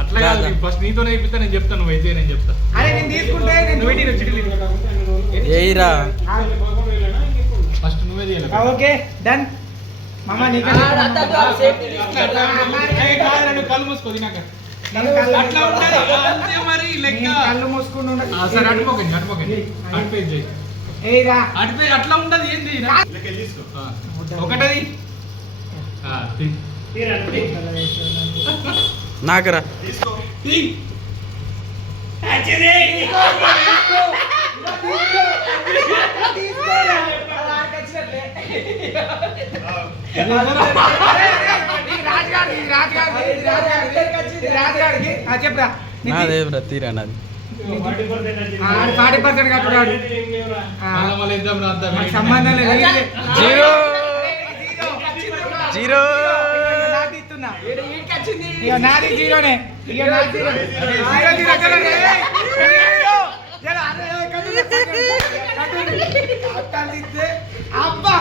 అట్లా కాదు, ఫస్ట్ నీతోనే ఇప్పిస్తా, నేను చెప్తాను, నువ్వు అయితే నేను చెప్తా. ఫస్ట్ నువ్వే తీయాలి. ఓకే డన్ మామా. కళ్ళు మూసుకో తినాక. అట్లా ఉండాలి అంతే మరి లెక్క. కళ్ళు మూసుకుని సరే అటుపోకండి అటుపోకండి అటుపేజ్ చేయి. అటుపేజ్ అట్లా ఉండదు. ఏంది ఒకటది నాకరా చెప్పరా నాదేవ్రా తీరా నాది 40% కట్టున్నాడు. సంబంధం లేదు. జీరో జీరో ఇక నాది జీరోనే. ఇక నాది జీరో. అబ్బా